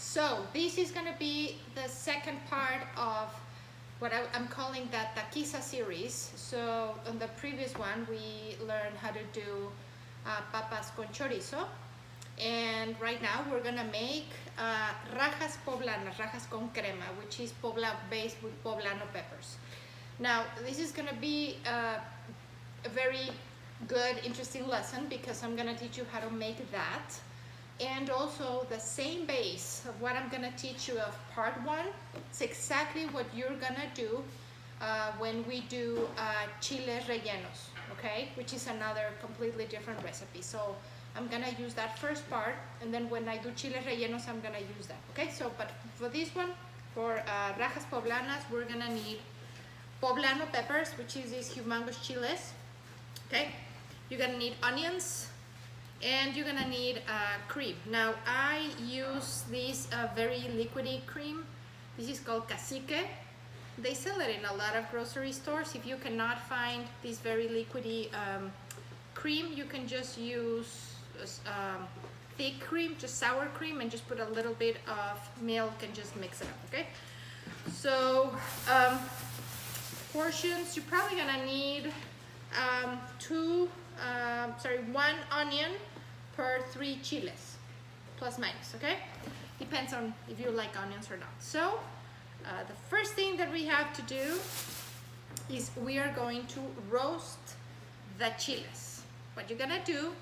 So this is gonna be the second part of what I'm calling the taquiza series. So on the previous one, we learned how to do papas con chorizo. And right now we're gonna make rajas poblanas, rajas con crema, which is based with Poblano peppers. Now, this is gonna be a very good, interesting lesson because I'm gonna teach you how to make that. And also the same base of what I'm gonna teach you of part one, it's exactly what you're gonna do when we do chiles rellenos, okay? Which is another completely different recipe. So I'm gonna use that first part, and then when I do chiles rellenos, I'm gonna use that, okay? So, but for this one, for rajas poblanas, we're gonna need Poblano peppers, which is these humongous chiles, okay? You're gonna need onions, and you're gonna need cream. Now, I use this very liquidy cream. This is called cacique. They sell it in a lot of grocery stores. If you cannot find this very liquidy cream, you can just use thick cream, just sour cream, and just put a little bit of milk and just mix it up, okay? So, portions, you're probably gonna need one onion per 3 chiles, plus minus, okay? Depends on if you like onions or not. So, the first thing that we have to do is we are going to roast the chiles. What you're gonna do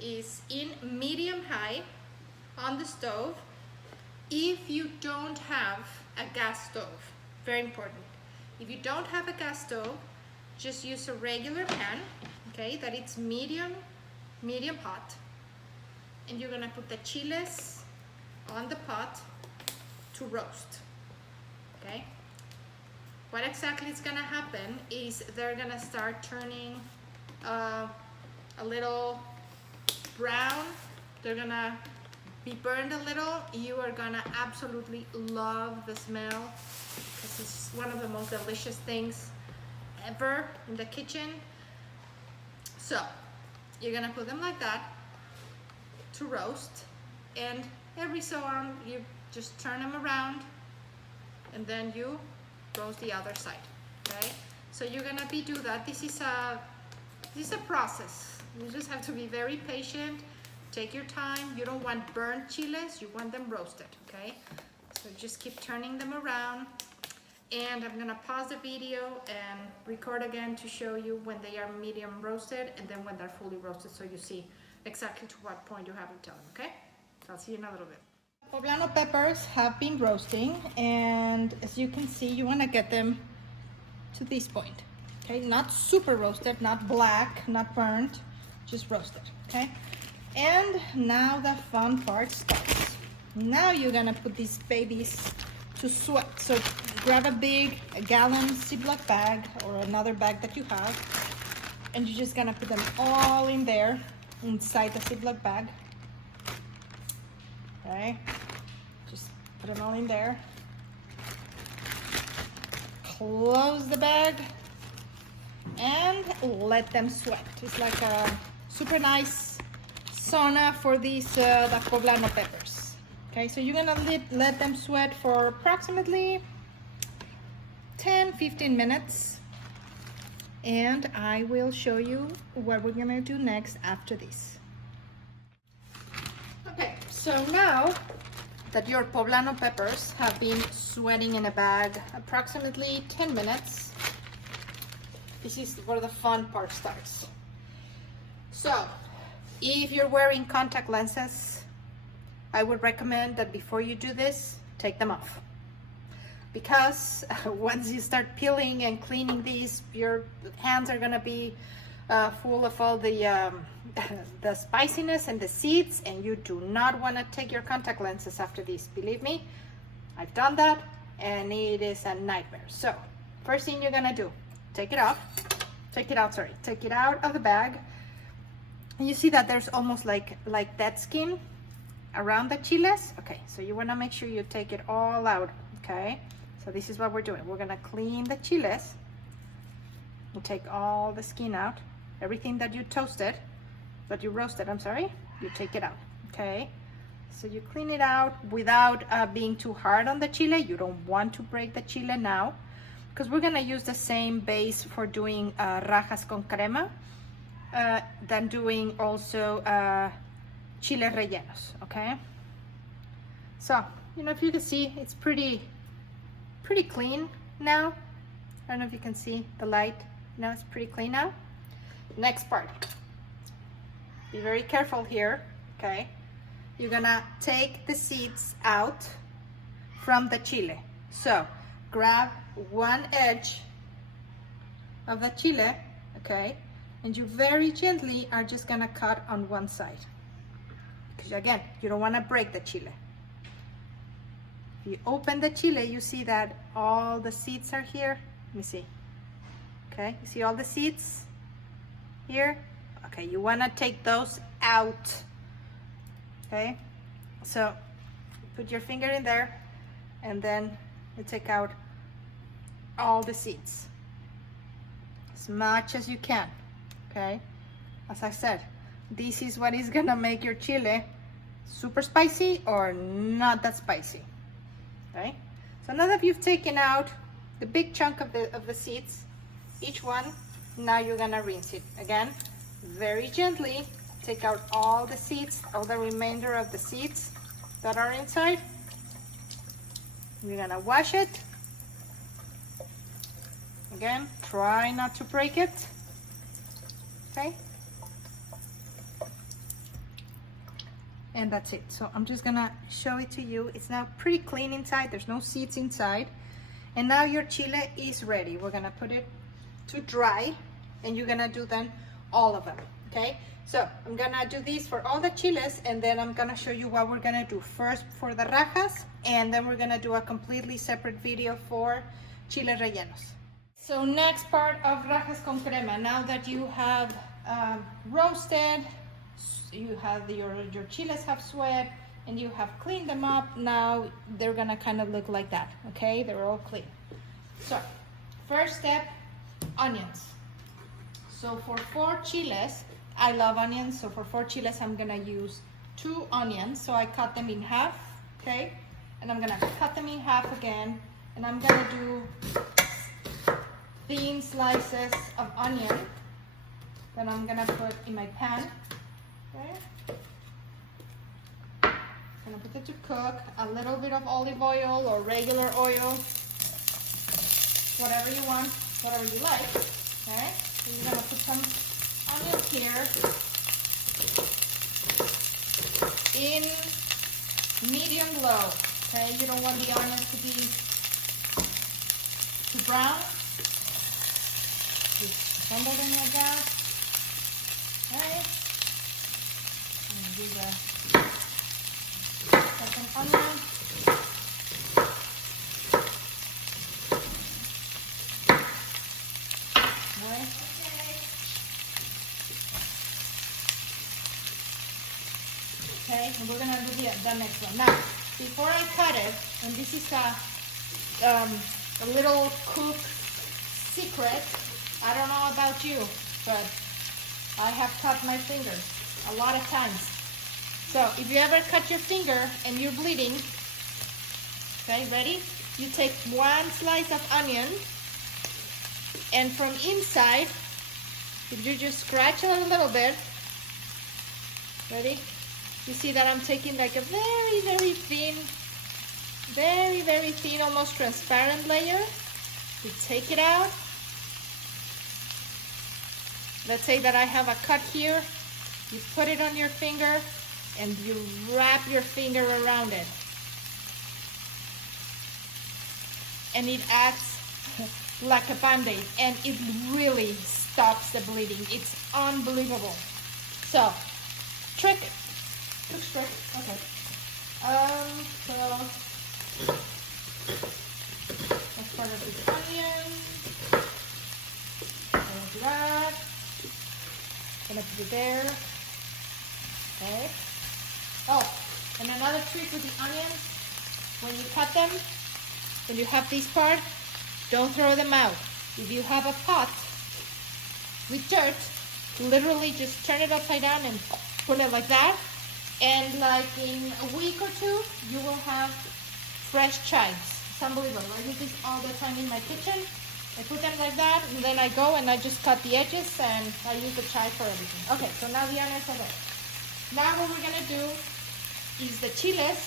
is in medium high on the stove. If you don't have a gas stove, very important. If you don't have a gas stove, just use a regular pan, okay, that it's medium hot. And you're gonna put the chiles on the pot to roast, okay? What exactly is gonna happen is they're gonna start turning a little brown. They're gonna be burned a little. You are gonna absolutely love the smell because it's one of the most delicious things ever in the kitchen. So you're gonna put them like that to roast, and every so on you just turn them around, and then you roast the other side, okay? So you're gonna do that. This is a process. You just have to be very patient. Take your time. You don't want burnt chiles, you want them roasted, okay? So just keep turning them around. And I'm gonna pause the video and record again to show you when they are medium roasted and then when they're fully roasted, so you see exactly to what point you have to tell them, okay? So I'll see you in a little bit. Poblano peppers have been roasting, and as you can see, you wanna get them to this point, okay? Not super roasted, not black, not burnt, just roasted, okay? And now the fun part starts. Now you're gonna put these babies to sweat. So grab a gallon Ziploc bag or another bag that you have, and you're just gonna put them all in there inside the Ziploc bag. Okay, just put them all in there. Close the bag and let them sweat. It's like a super nice sauna for these the Poblano peppers. Okay, so you're gonna let them sweat for approximately 10-15 minutes, and I will show you what we're gonna do next after this. Okay, so now that your Poblano peppers have been sweating in a bag approximately 10 minutes, this is where the fun part starts. So, if you're wearing contact lenses, I would recommend that before you do this, take them off. Because once you start peeling and cleaning these, your hands are gonna be full of all the spiciness and the seeds, and you do not wanna take your contact lenses after these. Believe me, I've done that, and it is a nightmare. So, first thing you're gonna do, take it out of the bag. And you see that there's almost like dead skin around the chiles. Okay, so you want to make sure you take it all out, okay? So this is what we're doing. We're gonna clean the chiles and take all the skin out. Everything that you roasted, I'm sorry, you take it out, okay? So you clean it out without being too hard on the chile. You don't want to break the chile now, because we're gonna use the same base for doing rajas con crema than doing also chile rellenos, okay? So, you know, if you can see, it's pretty clean now. I don't know if you can see the light. Now it's pretty clean now. Next part. Be very careful here, okay? You're gonna take the seeds out from the chile. So, grab one edge of the chile, okay? And you very gently are just gonna cut on one side. Because again, you don't wanna break the chile. If you open the chile, you see that all the seeds are here. Let me see. Okay, you see all the seeds here? Okay, you wanna take those out. Okay, so put your finger in there and then you take out all the seeds as much as you can. Okay, as I said, this is what is gonna make your chile super spicy or not that spicy. Okay, so now that you've taken out the big chunk of the seeds, each one, now you're gonna rinse it again very gently. Take out all the seeds, all the remainder of the seeds that are inside. You're gonna wash it. Again, try not to break it. Okay? And that's it. So I'm just gonna show it to you. It's now pretty clean inside. There's no seeds inside. And now your chile is ready. We're gonna put it to dry, and you're gonna do then all of them, okay? So I'm gonna do these for all the chiles, and then I'm gonna show you what we're gonna do first for the rajas, and then we're gonna do a completely separate video for chile rellenos. So next part of rajas con crema, now that you have roasted, you have your chiles have sweat, and you have cleaned them up, now they're gonna kind of look like that, okay? They're all clean. So first step, onions. So for 4 chiles, I love onions, so for 4 chiles I'm gonna use 2 onions. So I cut them in half, okay? And I'm gonna cut them in half again, and I'm gonna do thin slices of onion that I'm gonna put in my pan, okay? I'm gonna put it to cook, a little bit of olive oil or regular oil, whatever you want, whatever you like, okay? So you're gonna put some onions here in medium glow, okay? You don't want the onions to be too brown. Just assemble them like that, okay? And do the second onion. Okay. Okay, and we're gonna do the next one. Now, before I cut it, and this is a little cook secret. I don't know about you, but I have cut my fingers a lot of times. So if you ever cut your finger and you're bleeding, okay, ready? You take 1 slice of onion, and from inside, if you just scratch it a little bit, ready? You see that I'm taking like a very, very thin, almost transparent layer. You take it out. Let's say that I have a cut here. You put it on your finger and you wrap your finger around it. And it acts like a band-aid, and it really stops the bleeding. It's unbelievable. So, trick. Okay. So that's part of this onion. Gonna do that. Gonna put it there. Okay. Oh, and another trick with the onions, when you cut them, when you have this part, don't throw them out. If you have a pot with dirt, literally just turn it upside down and put it like that. And like in a week or two, you will have fresh chives. It's unbelievable. I use this all the time in my kitchen. I put them like that, and then I go and I just cut the edges, and I use the chive for everything. Okay, so now the onions are there. Now what we're gonna do is the chiles.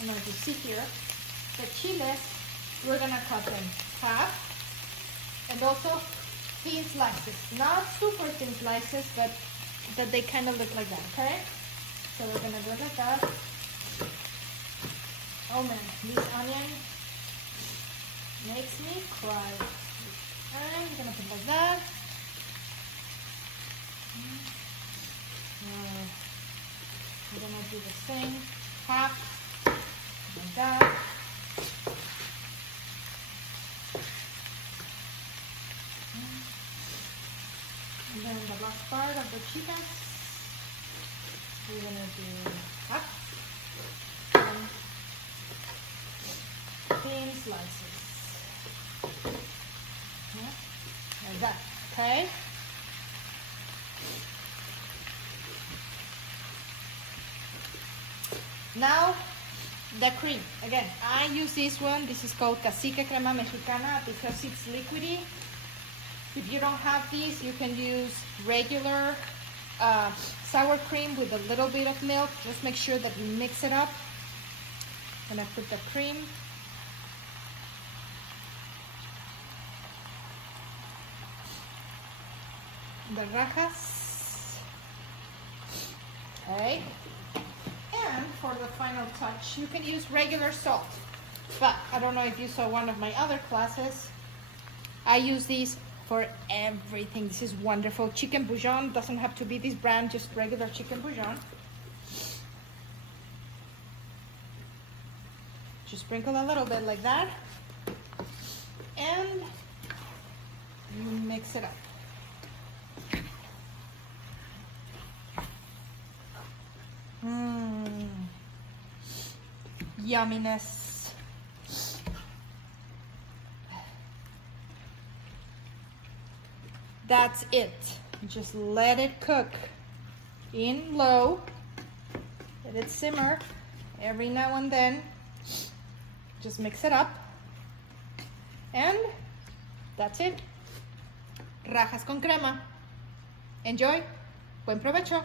I don't know if you see here. The chiles, we're gonna cut them half, and also thin slices. Not super thin slices, but that they kind of look like that, okay? So we're gonna do it like that. Oh man, this onion makes me cry. And we're gonna put like that. We're gonna do the same, half, like that. And then the last part of the chicken, we're gonna do half and thin slices. Yeah, like that, okay? Now, the cream. Again, I use this one. This is called Cacique Crema Mexicana because it's liquidy. If you don't have these, you can use regular sour cream with a little bit of milk. Just make sure that you mix it up. And I put the cream. The rajas. Okay. And for the final touch, you can use regular salt. But I don't know if you saw one of my other classes. I use these for everything. This is wonderful. Chicken bouillon doesn't have to be this brand, just regular chicken bouillon. Just sprinkle a little bit like that. And you mix it up. Yumminess. That's it. Just let it cook in low. Let it simmer every now and then. Just mix it up. And that's it. Rajas con crema. Enjoy. Buen provecho.